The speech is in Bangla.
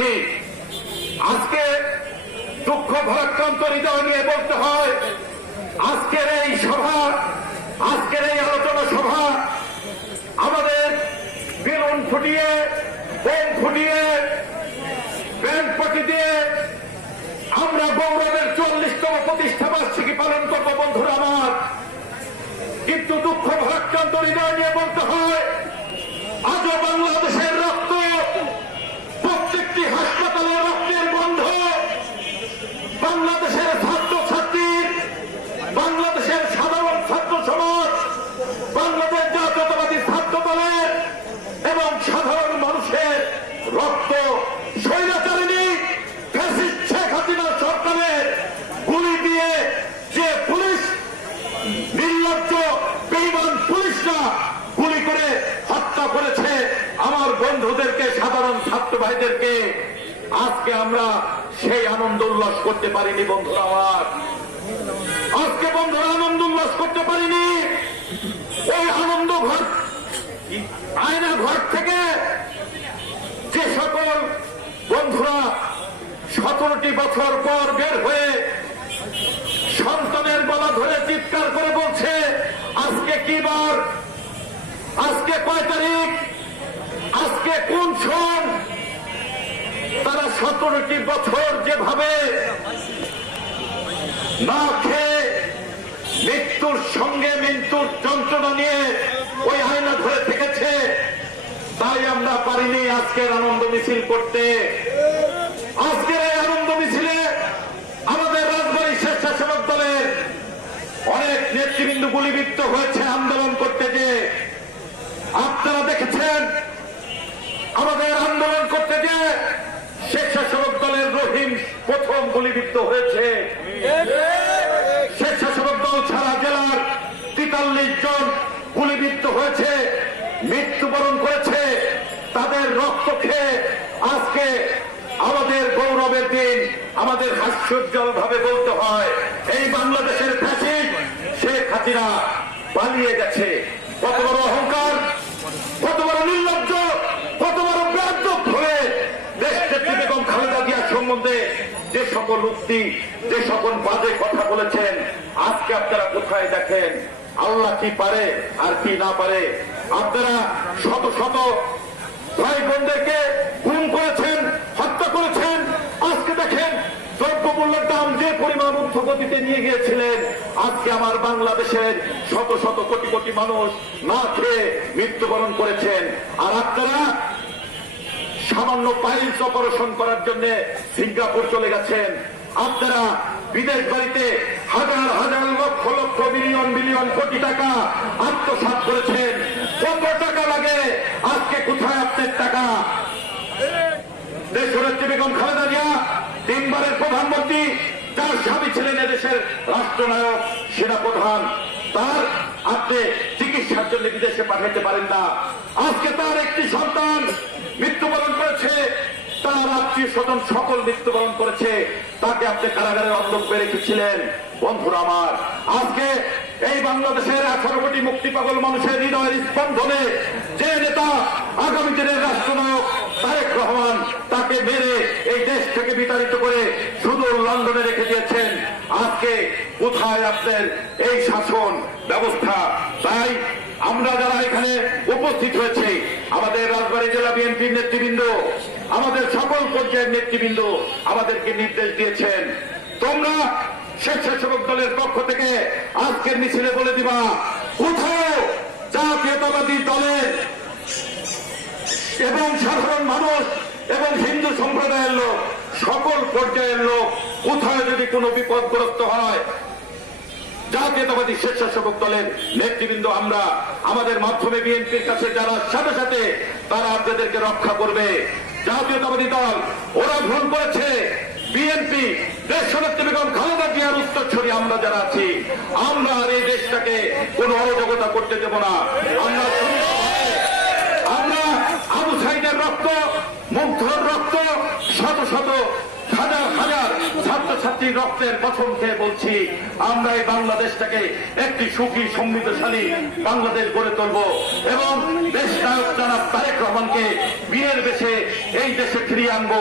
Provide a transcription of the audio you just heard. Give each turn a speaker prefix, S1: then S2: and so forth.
S1: যাচ্ছি আজকে দুঃখ ভারাক্রান্ত হৃদয় নিয়ে বলতে হয়, আজকের এই সভা, আজকের এই আলোচনা সভা আমাদের বেলুন ফুটিয়ে বোম ফুটিয়ে, ব্যাংক পাটি দিয়ে আমরা গৌরবের চল্লিশতম প্রতিষ্ঠা বার্ষিকী পালন করব, বন্ধুরা আমার। কিন্তু দুঃখ ভারাক্রান্ত হৃদয় নিয়ে বলতে হয় আজও বাংলাদেশের রক্ত প্রত্যেকটি হাসপাতালে রক্তের গন্ধ বাংলাদেশের ছাত্র ছাত্রীর বাংলাদেশের সাধারণ ছাত্র সমাজ বাংলাদেশ জাতীয়তাবাদী ছাত্র দলের এবং সাধারণ মানুষের রক্ত স্বৈরাচারিণী ফ্যাসিস্ট শেখ হাসিনা সরকারের গুলি দিয়ে যে পুলিশ নির্লজ্জ বেইমান পুলিশরা গুলি করে হত্যা করেছে আমার বন্ধুদেরকে, সাধারণ ছাত্র ভাইদেরকে, আজকে আমরা সেই আনন্দ উল্লাস করতে পারিনি, বন্ধুরা আমার। আজকে বন্ধুরা আনন্দ উল্লাস করতে পারিনি। ওই আনন্দ ঘর, আয়না ঘর থেকে যে সকল বন্ধুরা সতেরোটি বছর পর বের হয়ে সন্তানের গলা ধরে চিৎকার করে বলছে, আজকে কি বার আজকে কয় তারিখ আজকে কোন সন তারা সতেরোটি বছর যেভাবে না খেয়ে মৃত্যুর সঙ্গে মৃত্যুর যন্ত্রণা নিয়ে ওই আয়না ধরে থেকেছে, তাই আমরা পারিনি আজকের আনন্দ মিছিল করতে। আজকের এই আনন্দ মিছিলে আমাদের রাজবাড়ী স্বেচ্ছাসেবক দলের অনেক নেতৃবৃন্দ গুলিবিদ্ধ হয়েছে আন্দোলন করতে যে আপনারা দেখেছেন আমাদের আন্দোলন করতে যে স্বেচ্ছাসেবক দলের রহিম প্রথম গুলিবিদ্ধ হয়েছে। স্বেচ্ছাসেবক দল ছাড়া জেলার তেতাল্লিশ জন গুলিবিদ্ধ হয়েছে, মৃত্যুবরণ করেছে। তাদের রক্ত খেয়ে আজকে আমাদের গৌরবের দিন, আমাদের হাস্যোজ্জ্বল ভাবে বলতে হয়, এই বাংলাদেশের ফ্যাসিড শেখ হাসিনা পালিয়ে গেছে। কত বড় অহংকার, কত বড় নির্লজ্জ কত বড় ব্যর্থ হয়ে দেশ নেত্রী বেগম খালেদা জিয়ার সম্বন্ধে যে সকল উক্তি, যে সকল বাজে কথা বলেছেন, আজকে আপনারা কোথায় দেখেন? আল্লাহ কি পারে আর কি না পারে? আপনারা শত শত ভাই বোনদেরকে গুম করেছেন, হত্যা করেছেন। আজকে দেখেন, দ্রব্যমূল্যের দাম যে পরিমাণ ঊর্ধ্বগতিতে নিয়ে গিয়েছিলেন, আজকে আমার বাংলাদেশের শত শত কোটি কোটি মানুষ না খেয়ে মৃত্যুবরণ করেছেন। আর আপনারা সামান্য পাইলস অপারেশন করার জন্য সিঙ্গাপুর চলে গেছেন। আপনারা বিদেশ বাড়িতে হাজার হাজার লক্ষ লক্ষ বিলিয়ন বিলিয়ন কোটি টাকা আত্মসাৎ করেছেন। কত টাকা লাগে? আজকে কোথায় আপনার টাকা? দেশনেত্রী বেগম খালেদা জিয়া, তিনবারের প্রধানমন্ত্রী, তার স্বামী ছিলেন এদেশের রাষ্ট্রনায়ক, সেনাপ্রধান। তার আপনি চিকিৎসার জন্য বিদেশে পাঠাতে পারেন না। আজকে তার একটি সন্তান আত্মীয় স্বজন সকল মৃত্যুবরণ করেছে, তাকে আপনি কারাগারে অধ্যক্ষ রেখেছিলেন। বন্ধুরা আমার, আজকে এই বাংলাদেশের আঠারো কোটি মুক্তি পাগল মানুষের হৃদয়ের স্পন্দনে যে নেতা আগামী দিনের রাষ্ট্রনায়ক তারেক রহমান তাকে মেরে এই দেশ থেকে বিতাড়িত করে সুদূর লন্ডনে রেখে দিয়েছেন। আজকে কোথায় আপনার এই শাসন ব্যবস্থা? তাই আমরা যারা এখানে উপস্থিত হয়েছে আমাদের রাজবাড়ী জেলা বিএনপির নেতৃবৃন্দ, আমাদের সকল পর্যায়ের নেতৃবৃন্দ আমাদেরকে নির্দেশ দিয়েছেন। তোমরা স্বেচ্ছাসেবক দলের পক্ষ থেকে আজকের মিছিলে বলে দিবা কোথাও জাতীয়তাবাদী দলের এবং সাধারণ মানুষ এবং হিন্দু সম্প্রদায়ের লোক, সকল পর্যায়ের লোক কোথায় যদি কোনো বিপদগ্রস্ত হয় জাতীয়তাবাদী স্বেচ্ছাসেবক দলের নেতৃবৃন্দ আমরা, আমাদের মাধ্যমে বিএনপির কাছে যারা সাথে সাথে তারা আপনাদেরকে রক্ষা করবে। জাতীয়তাবাদী দল, ওরা ভুল করেছে। বিএনপি, দেশ নেত্রী বেগম খালেদা জিয়ার উত্তরছড়ি আমরা যারা আছি, আমরা আর এই দেশটাকে কোনো অরাজকতা করতে দেব না। আমরা আবু সাইদের রক্ত মুগ্ধর রক্ত শত শত হাজার হাজার ছাত্র ছাত্রছাত্রীর রক্তের কথম খেয়ে বলছি, আমরা এই বাংলাদেশটাকে একটি সুখী, সমৃদ্ধশালী বাংলাদেশ গড়ে তুলব। এবং দেশ নায়ক জানাব তারেক রহমানকে বিয়ের বেছে এই দেশে ফিরিয়ে আনব।